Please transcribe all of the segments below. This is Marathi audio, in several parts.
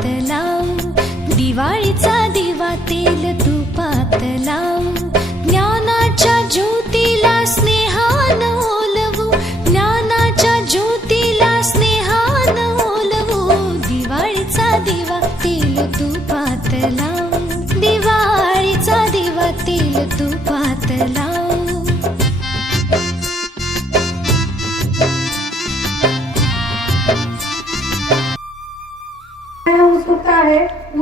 तुपात लाव दिवाळीचा दिवा तेल तुपात लावू ज्ञानाच्या ज्योतीला स्नेहान ओलवू ज्ञानाच्या ज्योतीला स्नेहान ओलवू. दिवाळीचा दिवा तेल तुपात लावू दिवाळीचा दिवा तेल तुपात लाव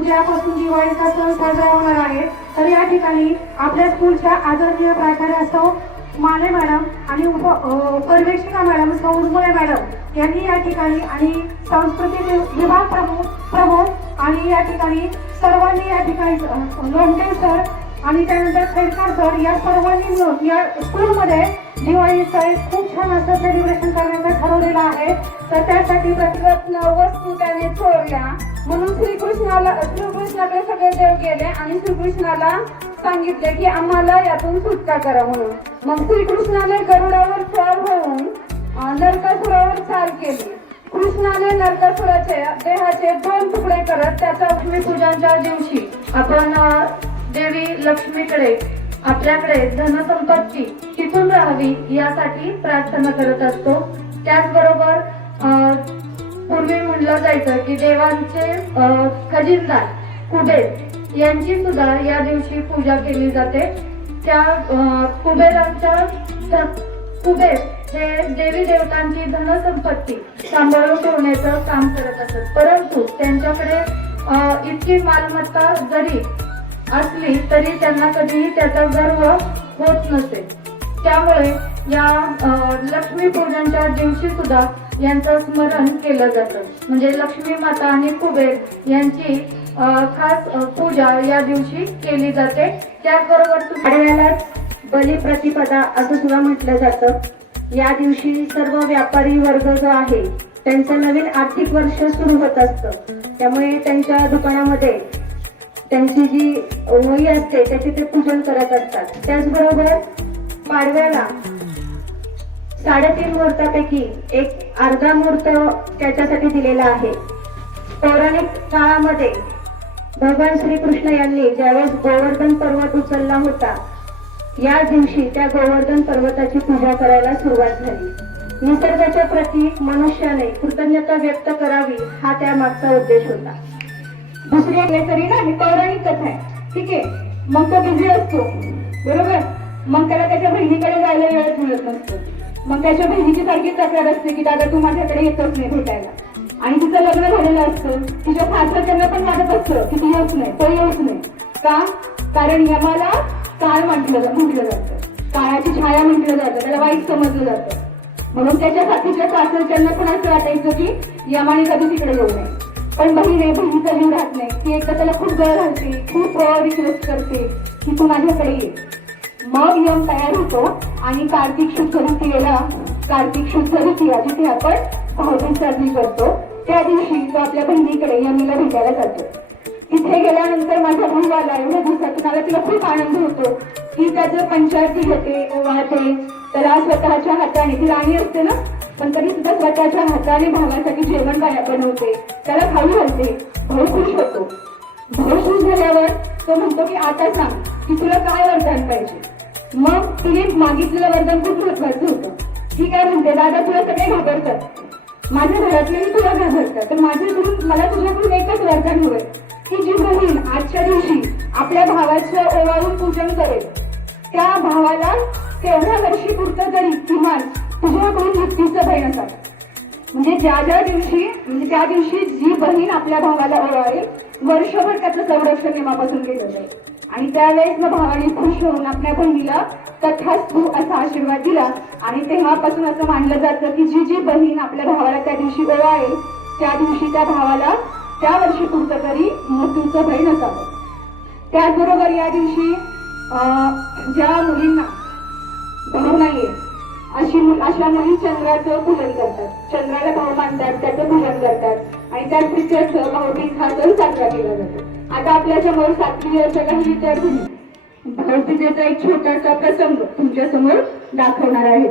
उद्यापासून दिवाळीचा सण साजरा होणार आहे तर या ठिकाणी आपल्या स्कूलच्या आदरणीय प्राचार्य असो माने मॅडम आणि उप अ, पर्यवेक्षिका मॅडम सौरमुळे मॅडम. यांनी या ठिकाणी आणि सांस्कृतिक विभाग प्रमुख प्रमुख आणि या ठिकाणी सर्वांनी या ठिकाणी अ, लोमटे सर आणि त्यानंतर खेडकर सर या सर्वांनी मिळून या स्कूलमध्ये दिवाळीचं एक खूप छान असं सेलिब्रेशन करण्याचं ठरवलेलं आहे. तर त्यासाठी प्रतिरत्न वस्तू त्याने चोरल्या. म्हणून श्रीकृष्णाला श्रीकृष्णाकडे सगळे देव गेले आणि श्रीकृष्णाला सांगितले की आम्हाला यातून सुटका करा म्हणून. मग श्रीकृष्णाने गरुडावर स्वार होऊन नरकासुरावर चाल केली. कृष्णाने नरकासुराचे देहाचे दोन तुकडे करत त्याचा लक्ष्मी पूजांच्या दिवशी आपण देवी लक्ष्मीकडे आपल्याकडे धनसंपत्ती टिकून राहावी यासाठी प्रार्थना करत असतो. त्याचबरोबर अं, पूर्वी म्हणलं जायचं की देवांचे खजिनदार कुबेर यांची सुद्धा या दिवशी पूजा केली जाते. त्या कुबेरांच्या कुबेर हे देवी देवतांची धनसंपत्ती सांभाळून ठेवण्याचं काम करत असत. परंतु त्यांच्याकडे अं, इतकी मालमत्ता जरी असली तरी त्यांना कधीही त्याचा गर्व होत नसे. त्यामुळे या लक्ष्मी पूजनच्या दिवशी सुद्धा यांचं स्मरण केलं जातं. म्हणजे लक्ष्मी माता आणि कुबेर यांची खास पूजा या दिवशी केली जाते. त्याचबरोबर पाडव्यालाच बलिप्रतिपदा असं सुद्धा म्हटलं जातं. या दिवशी सर्व व्यापारी वर्ग जो आहे त्यांचं नवीन आर्थिक वर्ष सुरू होत असतं. त्यामुळे त्यांच्या दुकानामध्ये त्यांची जी वही असते त्याचे ते पूजन करत असतात. त्याचबरोबर पाडव्याला साडेतीन मुहूर्तापैकी एक अर्धा मुहूर्त त्याच्यासाठी दिलेला आहे. पौराणिक काळामध्ये भगवान श्रीकृष्ण यांनी ज्यावेळेस गोवर्धन पर्वत उचलला होता या दिवशी त्या गोवर्धन पर्वताची पूजा करायला सुरुवात झाली. निसर्गाच्या प्रती मनुष्याने कृतज्ञता व्यक्त करावी हा त्या मागचा उद्देश होता. दुसरी तरी ना ही पौराणिक कथा आहे. ठीक आहे. मग तो बिझी असतो. बरोबर? मग त्याला त्याच्या बहिणीकडे जायला वेळ मिळत नसतो. मग त्याच्या बहिणीची सारखी तक्रार असते की दादा तू माझ्याकडे येतच नाही भेटायला. आणि तिचं लग्न झालेलं असतं. तिच्या सासरच्यांना पण वाटत असतं की ती येऊच नाही. तो येऊच नाही. का? कारण यमाला काळ म्हटलं म्हटलं जातं. काळाची छाया म्हटलं जातं. त्याला वाईट समजलं जातं. म्हणून त्याच्या साथीच्या सासरच्यांना पण असं वाटायचं की यमाने कधी तिकडे येऊ नये. पण बहीण आहे बहिणीचा जीव राहत नाही. ती एकदा त्याला खूप गळ घालते खूप रिक्वेस्ट करते की तू माझ्याकडे ये. मग यम तयार होतो आणि कार्तिक शुद्ध ऋतीला कार्तिक शुद्ध ऋतीला जिथे आपण भाऊबीज साजरी करतो त्या दिवशी तो आपल्या बहिणीकडे यमीला भेटायला जातो. तिथे गेल्यानंतर माझा भाऊ आला एवढ्या दिवसात मला तिला खूप आनंद होतो. की त्याचं पंचायती होते वाहते त्याला स्वतःच्या हाताने ती राणी असते ना पण तरी सुद्धा स्वतःच्या हाताने भावासाठी जेवण बन- बनवते. त्याला खाऊ घालते. भाऊ खुश होतो. भाऊ खुश झाल्यावर तो म्हणतो की आता सांग की तुला काय वरदान पाहिजे? मग तिने मागितलेलं वरदान खूप महत्वाचं होतं. ती काय म्हणते दादा तुला सगळे घाबरतात. माझ्या घरातलेही तुला घाबरतात. तर माझ्याकडून मला तुझ्याकडून एकच वरदान हवंय की जी बहीण आजच्या दिवशी आपल्या भावाचं ओवाळून पूजन करेल. त्या भावाला तेवढ्या वर्षी पुरतं तरी किमान तुझ्याकडून मुक्तीचं भय असा म्हणजे ज्या ज्या दिवशी म्हणजे त्या दिवशी जी बहीण आपल्या भावाला ओवाळेल वर्षभर त्याचं संरक्षण नियमापासून केलं जाईल. आणि त्यावेळेस मग भावाने खुश होऊन आपल्या बहिणीला तथास्तु असा आशीर्वाद दिला. आणि तेव्हापासून असं मानलं जातं की जी जी बहीण आपल्या भावाला त्या दिवशी ओवाळेल त्या दिवशी त्या भावाला त्या वर्षी पुरतं तरी मृत्यूचं भय नसावं. त्याचबरोबर या दिवशी अं, ज्या मुलींना भाऊ नाहीये अशी अशा मुली चंद्राचं पूजन करतात. चंद्राला भाऊ मानतात त्याचं पूजन करतात. आणि त्याच प्रित्यर्थ भाऊबीज हा सण साजरा केला जातो. आता आपल्यासमोर सातवी वर्ष काही विद्यार्थी भाऊबीजेचा एक छोटासा प्रसंग तुमच्यासमोर दाखवणार आहे.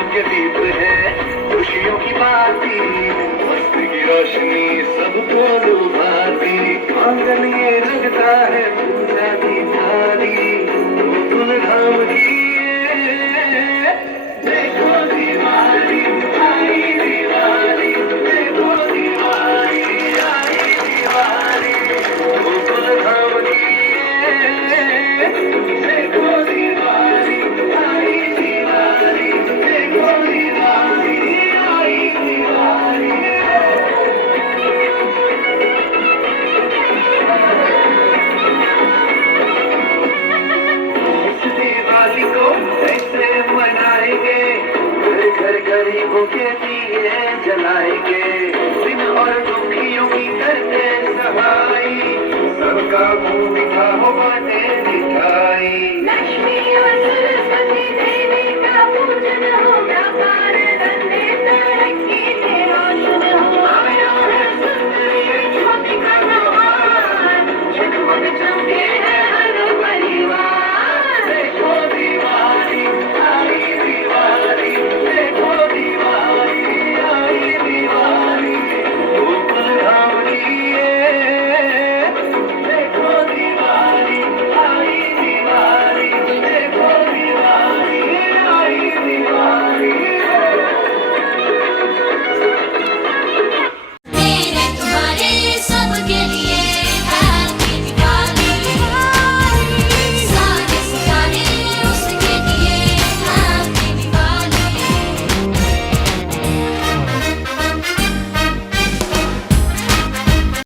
मुझदीप है खुशियों की बाती मस्त की रोशनी सबको लुभाती। आंगन ये है पूजा की थाली। गुलधाम की